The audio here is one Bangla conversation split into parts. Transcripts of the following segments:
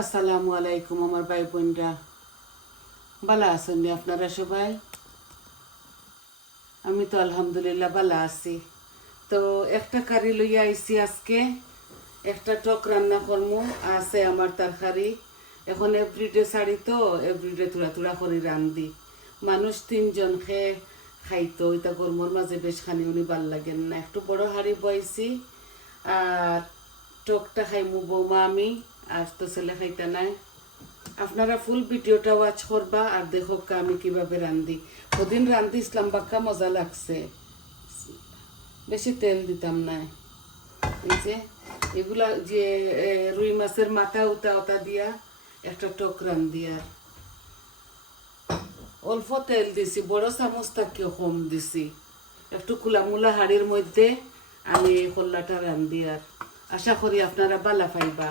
আসসালামু আলাইকুম আমার ভাই বোনরা। ভালো আছেন আপনারা সবাই? আমি তো আলহামদুলিল্লাহ ভালো আছি। তো একটা কারি লইয়া আইছি আজকে। একটা টক রান্না করমু, আছে আমার তরকারি। এখন এভরিডে শাড়ি তো, এভরিডে তুলা তুলা করে রান্ধি। মানুষ তিনজন খেয়ে খাইতো, ওইটা গরমের মাঝে বেশ খানি উনি ভালো লাগেন না। একটু বড় হাড়ি বইছি, আর টকটা খাইমু বৌমা আমি। আর তো ছেলে খাইতা নাই। আপনারা ফুল ভিডিওটা ওয়াচ করবা আর দেখো আমি কীভাবে রান্ধি। ওদিন রান্ধি ইসলাম বাক্কা মজা লাগছে। বেশি তেল দিতাম না এই যে, এগুলা যে রুই মাছের মাথা উতা উতা দিয়া একটা টক রান্ধি আর। অল্প তেল দিছি, বড় চামচ থাকিও কম দিছি। একটু কুলামুলা হাড়ির মধ্যে আমি এই কল্লাটা রান্ধি আর। আশা করি আপনারা বালা পাইবা।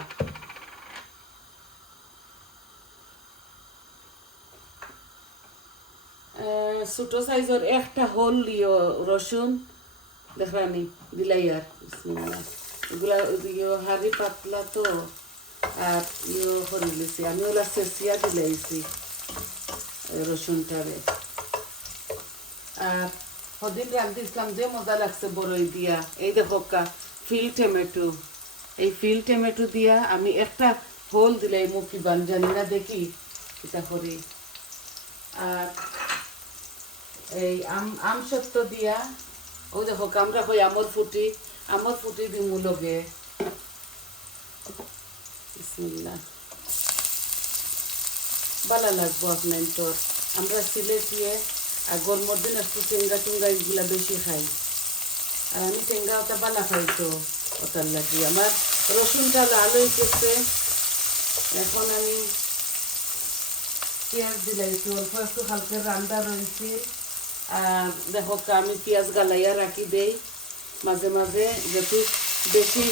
ছোট সাইজের একটা হোল ইয়ে রসুন দেখরানি দিলাই আর এগুলা ইয়ে হাড়ি পাতলা তো আর ইয়ে করে লিছি আমি ওলা চেঁচিয়া দিলাইছি রসুনটারে আর সদিন রান্ধিছিলাম যে মজা লাগছে বড়ই দিয়া এই দেখো কা ফিল টমেটো এই ফিল টমেটো দিয়া আমি একটা হোল দিলাই মুখি বান জানি না দেখি এটা করি আর এই আম সত্য দিয়া। ও দেখো আমরা কই আমর ফুটি আমর ফুটি দিমু লগে বিসমিল্লাহ। ভালো লাগবো আপনার আমরা সিলেটিয়ে আর গরমের দিন একটু টেঙ্গা টুঙ্গা এগুলা বেশি খাই। আর আমি টেঙ্গা ওটা বালা খাই তো, ওটার লাগি। আমার রসুনটা লাল হয়ে এখন আমি পেঁয়াজ দিলাইছি অল্প একটু হালকা রয়েছে। দেখো আমি পেঁয়াজ গালাইয়া রাখি দেই মাঝে মাঝে, যেহেতু বেশি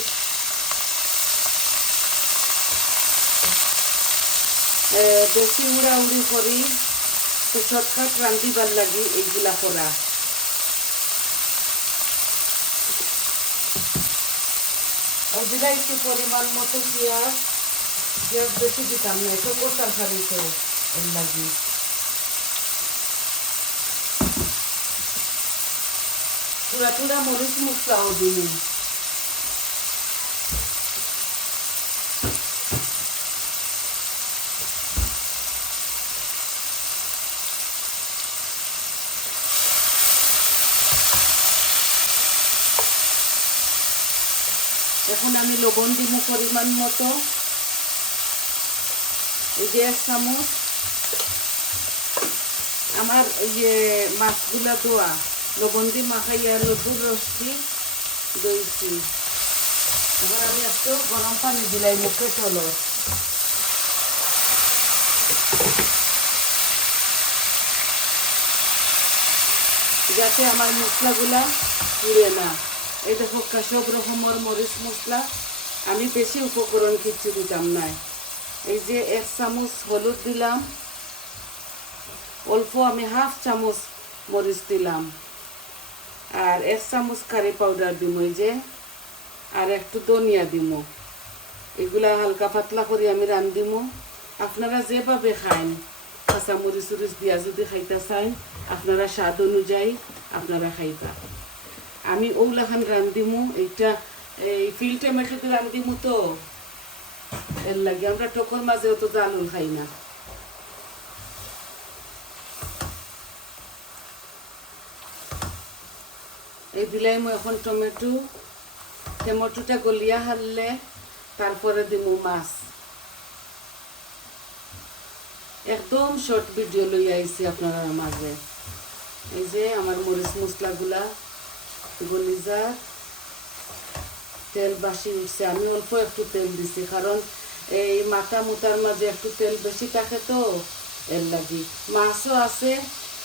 বেশি উড়াউড়ি করি, তো শর্টকাট রান্ধিবার লাগি এইগুলা করা। আর দিলাইছি পরিমাণ মতো পেঁয়াজ পেঁয়াজ বেশি দিতাম না এটা কোটার খাবি তো, এর লাগি। পুরা মরিচ মশলাও দিলি এখন আমি লবণ দিব পরিমাণ মতো। এই যে এক চামচ। আমার ইয়ে মাছগুলা দোয়া লবণ দিয়ে মাখাইয়া লবুর রসটি দইছি। এখন আমি একটু গরম পানি দিলাই মুখে তলত যাতে আমার মশলাগুলা পুড়ে না। এই দেখো সব রকমের মরিচ মশলা আমি বেশি উপকরণ কিচ্ছু দিতাম নাই এই যে এক চামচ হলুদ দিলাম, অল্প আমি হাফ চামচ মরিচ দিলাম। আর এক চামচ কারি পাউডার দিব এই যে, আর একটু ধনিয়া দিব এগুলা হালকা পাতলা করে আমি রান্ধিম আপনারা যেভাবে খান কাঁচা মরিচ উরিচ দিয়া যদি খাইতে চান, আপনারা স্বাদ অনুযায়ী আপনারা খাইবা। আমি ওগুলাখান রান্ধিমু এইটা, এই ফিল টমেটোতে রান্ধিমু তো। এর লাগে আমরা টকর মাঝে অত জালুল খাই না। এই দিলাই মই এখন টমেটো টমেটোটা গলিয়া হারলে তারপরে দিমু মাছ। একদম শর্ট ভিডিও লই আইছি আপনারা মাঝে এই যে আমার মরিচ মশলাগুলা গলি যা তেল বাসি উঠছে। আমি অল্প একটু তেল দিছি কারণ এই মাথা মুতার মাঝে একটু তেল বেশি থাকে তো এর লাগি। মাছও আছে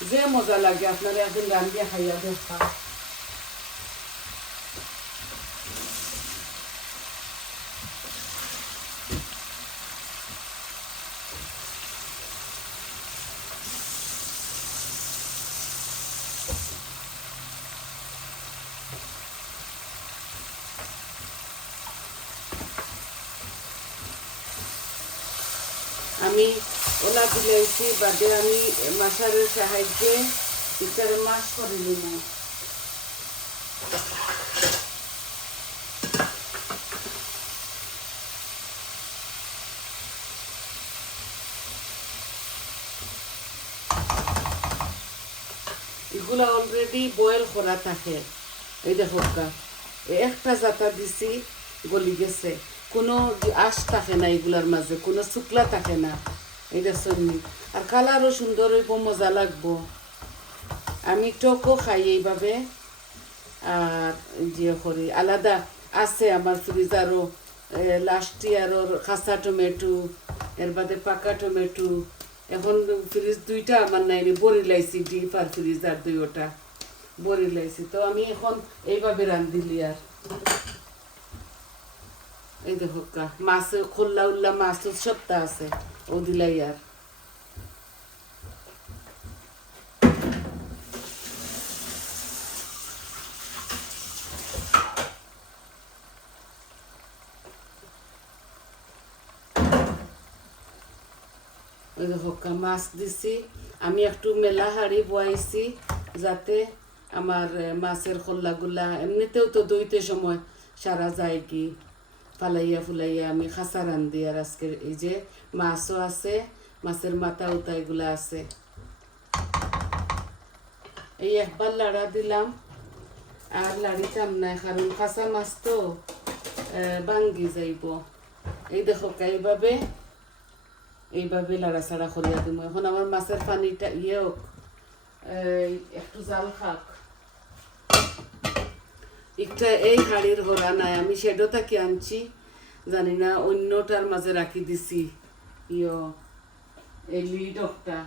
লগে যে মজা লাগে আপনারা একদিন রান্ধিয়া খাইয়া দেখা আমি ওলা দিলাইছি বাদে আমি মাসারের সাহায্যে ইটারে মাছ করে নিব। এগুলা অলরেডি বয়েল করা থাকে। এই দেখো একটা জাতা দিছি, গলি গেছে। কোনো আশ থাকে না এগুলার মাঝে, কোনো শুক্লা থাকে না। এটা সন্নি আর কালারও সুন্দর হইব মজা লাগবো। আমি টকও খাই এইভাবে। আর যে করি, আলাদা আছে আমার ফ্রিজারও লাস্ট ইয়ারর খাসা টমেটো, এর বাদে পাকা টমেটো। এখন ফ্রিজ দুইটা আমার নাইনি বড়ি লাইছি, ডিপ আর ফ্রিজার দুইটা বড়ি লাইছি। তো আমি এখন এইভাবে রান্ধিলি আর। এই দেখো মাছ, খোল্লা উল্লা মাছ সপ্তাহ আছে। ও দিলাই আর। মাছ দিছি। আমি একটু মেলা হাড়ি বয়াইছি যাতে আমার মাছের খোল্লাগুলা, এমনিতেও তো দইতে সময় সারা যায় কি। ফালাইয়া ফুলাইয়া আমি খাসা রান্ধি আর আজকের এই যে মাছও আছে, মাছের মাথা উতা এগুলা আছে। এই একবার লাড়া দিলাম, আর লাড়িতাম না কারণ কাঁচা মাছ তো ভাঙ্গি যাইব। এই দেখো এইভাবে এইভাবে লাড়াচাড়া করিয়া দিব এখন আমার মাছের পানিটা ইয়ে হোক একটু জাল খাক। একটা এই হাড়ির হরা নাই, আমি সেটা থাকি আনছি? জানি না, অন্যটার মাঝে রাখি দিছি। ইয়, এই লিডকটা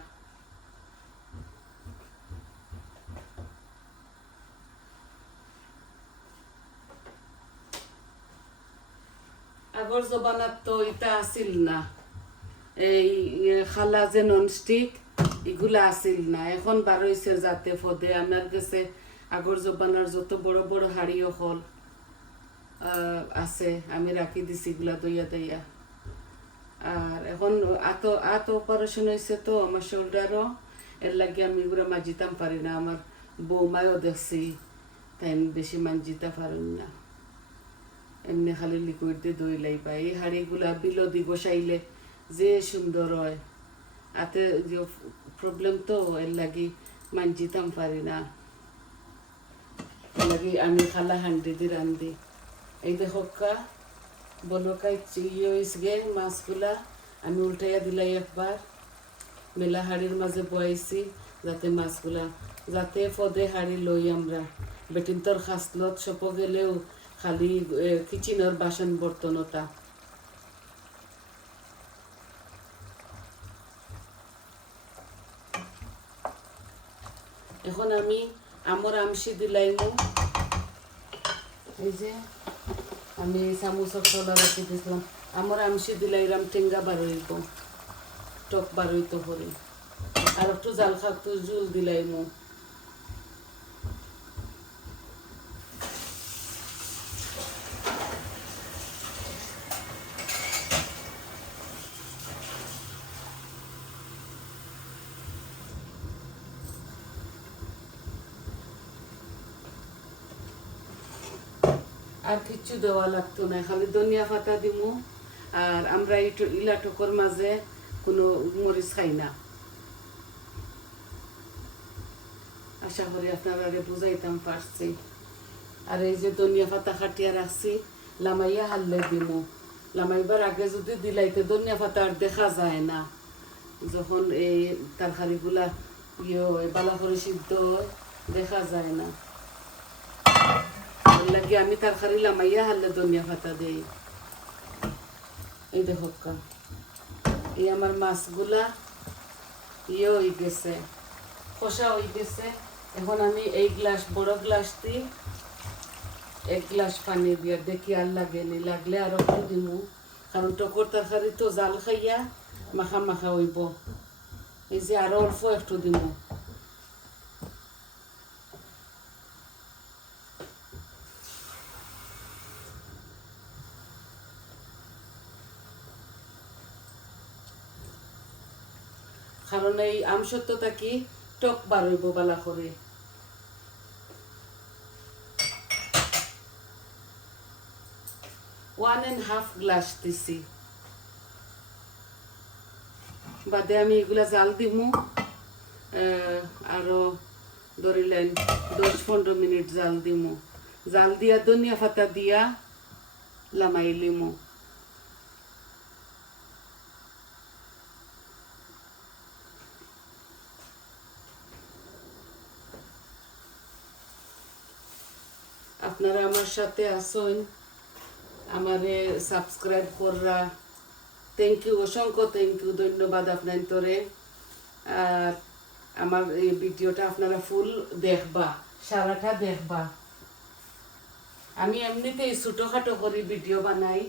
আগর জবানাত তো এটা আসিল না। এই ইয়ে খালা যে ননস্টিক এগুলা আসিল না। এখন বারোইছে যাতে ফদে। আমার কাছে আগর জবানার যত বড় বড় হাড়িও হল আছে, আমি রাখি দিছি গুলা দইয়া দইয়া আর এখন আত আত অপারেশন হয়েছে তো আমার শোল্ডারও এর লাগে আমি এগুলো মাজিতাম পারি না আমার বৌমায়ও দেখছি তাই বেশি মানজিতা পারেন না। এমনি খালি লিকুইড দিয়ে দই লাইবা এই হাড়িগুলা বিলো দি বসাইলে যে সুন্দর হয়। আতে যে প্রবলেম তো এর লাগি মানজিতাম পারি না। লাগি আমি খালা হান্ডি দি রান্ধি। এই দেখো কা বলকাই ইয়ে হয়েছে গে, মাছগুলা আমি উল্টাইয়া দিলাই একবার। মেলা হাড়ির মাঝে বয়াইছি যাতে মাছগুলা, যাতে ফদে হাড়ি লই আমরা। বেটিন্তর খাসলত সপ গেলেও খালি কিচেনের বাসন বর্তনতা। এখন আমি আমার আমসি দিলাইমু এই যে আমি সামুসক সদা রাখি দিছিলাম আমার আমসি দিলাইরাম টেঙ্গা বারইব টক বারইতো করে আর একটু জাল খাকতো জুল দিলাইমু আর কিচ্ছু দেওয়া লাগতো না। খালি ধনিয়া পাতা দিমু, আর আমরা এই ইলা টকর মাঝে কোনো মরিচ খাই না। আশা করি আপনারা বুঝাইতাম পারছি। আর এই যে ধনিয়া পাতা খাটিয়া রাখছি, লামাইয়া হারলে দিমু। লামাইবার আগে যদি দিলাইতে ধনিয়া পাতা আর দেখা যায় না। যখন এই তরকারিগুলা ইয়ে বালা করে সিদ্ধ দেখা যায় না। লাগে আমি তরকারি লামাইয়া হারলে ধনিয়া পাতা দেই। এই দেখো এই আমার মাছগুলা ইয়ে হয়ে গেছে কষা হয়ে গেছে। এখন আমি এই গ্লাস, বড় গ্লাস দিই এক গ্লাস পানি দিয়ে দেখি আর লাগে নি, লাগলে আর একটু দিমু। কারণ টকর তরকারি তো জাল খাইয়া মাখা মাখা হইব। এই যে আরও অল্প একটু দিমু। কারণ এই আমসত্বটা কি? টক বার হইব বালা করে। ওয়ান অ্যান্ড হাফ গ্লাস দিছি। বাদে আমি এগুলা জাল দিমু। আরও ধরিলেন দশ পনেরো মিনিট জাল দিমু। জাল দিয়া ধনিয়া পাতা দিয়া লামাই লিমু। আপনারা আমার সাথে আসুন, আমারে সাবস্ক্রাইব কররা। থ্যাংক ইউ অসংখ্য থ্যাংক ইউ ধন্যবাদ আপনার তোরে আর আমার এই ভিডিওটা আপনারা ফুল দেখবা, সারাটা দেখবা। আমি এমনিতেই ছোটোখাটো করে ভিডিও বানাই।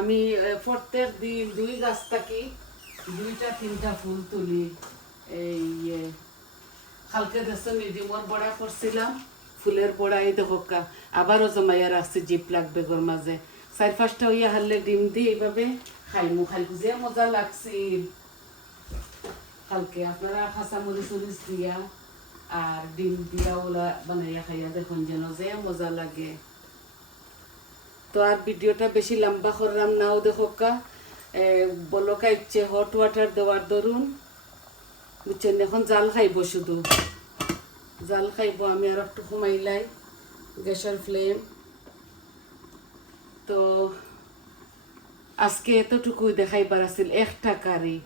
আমি প্রত্যেক দিন দুই গাছ থাকি। দুইটা, তিনটা ফুল তুলি। এই কালকে দেখছ ডিমর বড়া করছিলাম ফুলের বড়া এই দেখো কা, আবারও জমাইয়া রাখছি জিপ লাগবে গোর মাঝে চার পাঁচটা হইয়া হারলে ডিম দিয়ে এইভাবে খাইমু খাইকু যে মজা লাগছিল কালকে আপনারা খাঁচা মরিচ মরিচ দিয়া, আর ডিম দিয়া ওলা বানাইয়া খাইয়া দেখুন যেন যে মজা লাগে। তো আর ভিডিওটা বেশি লম্বা করলাম নাও দেখো কা। বলকা ইচ্ছে হট ওয়াটার দেওয়ার দরুন। বুঝছেন, এখন জাল খাইব শুধু। জাল খাইব আমি আর একটু কমাইলাই গ্যাসের ফ্লেম তো আজকে এতটুকুই দেখাইবার আছিল, একটা কারি,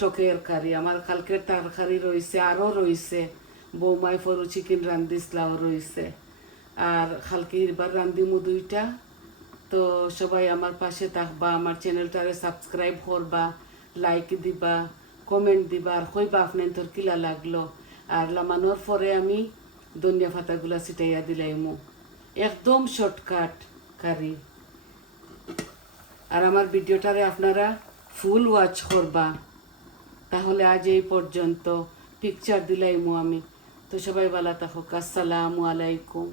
টকের কারি। আমার কালকের তরকারি রয়েছে আরও রয়েছে। বৌমাই ফরু চিকেন রান্দিসলাও রয়েছে। আর কালকে এবার রান্দিমু দুইটা। তো সবাই আমার পাশে থাকবা, আমার চ্যানেলটারে সাবস্ক্রাইব করবা লাইক দিবা কমেন্ট দিবা, আর কইবা আপনার তোর কিলা লাগল? আর লামানোর পরে আমি ধনিয়া পাতাগুলা ছিটাইয়া দিলাইমু। একদম শর্টকাট কারি আর আমার ভিডিওটারে আপনারা ফুল ওয়াচ করবা। তাহলে আজ এই পর্যন্ত। পিকচার দিলাইমু আমি। তো সবাই ভালো থাকুক। আসসালামু আলাইকুম।